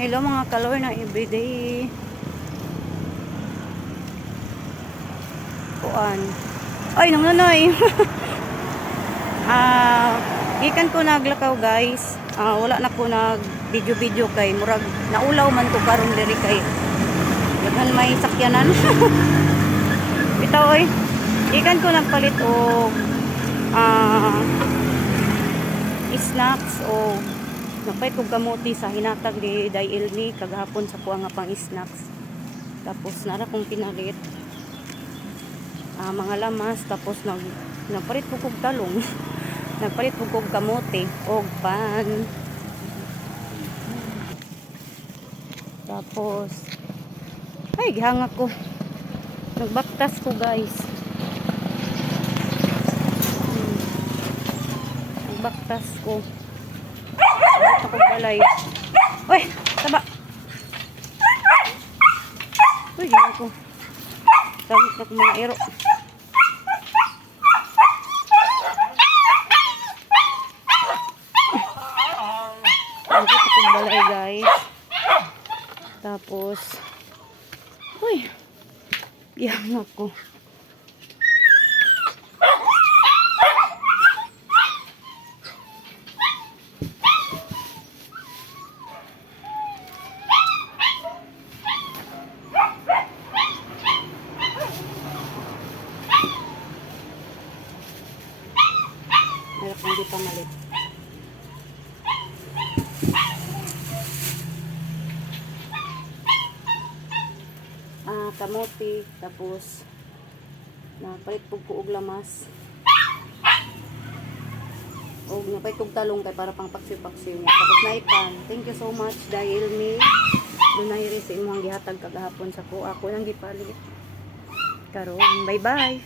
Hello mga kalor na everyday kuan. Ay nang nanay. Gikan ko naglakaw guys. Wala na ko nag video kay murag naulaw man to karon diri kay daghan may sakyanan. Bitaw oy. Gikan ko nagpalit og snacks o napay kog kamuti sa hinatag ni Day Elmi kagahapon sa kuha nga pang snacks. Tapos nara kong pinalit mga lamas, tapos nagpalit ko kog talong. Nagpalit ko kog kamuti og pan. Tapos ay gihangak ko. Nagbaktas ko guys. Nagbaktas ko. Ako balay. Uy, taba. Uy, gina ko. Tamit na ko mga ero. Ako balay guys. Tapos uy, gihangak ko. Meron kong di pamalit. Kamote, tapos napalit po ko og lamas. Og napalit kog talong kay para pang paksiw-paksiw niya. Tapos naipan. Thank you so much dahil me dunay rin sa imong gihatag kagahapon sa ko. Ako nang gipalit. Karon, bye-bye.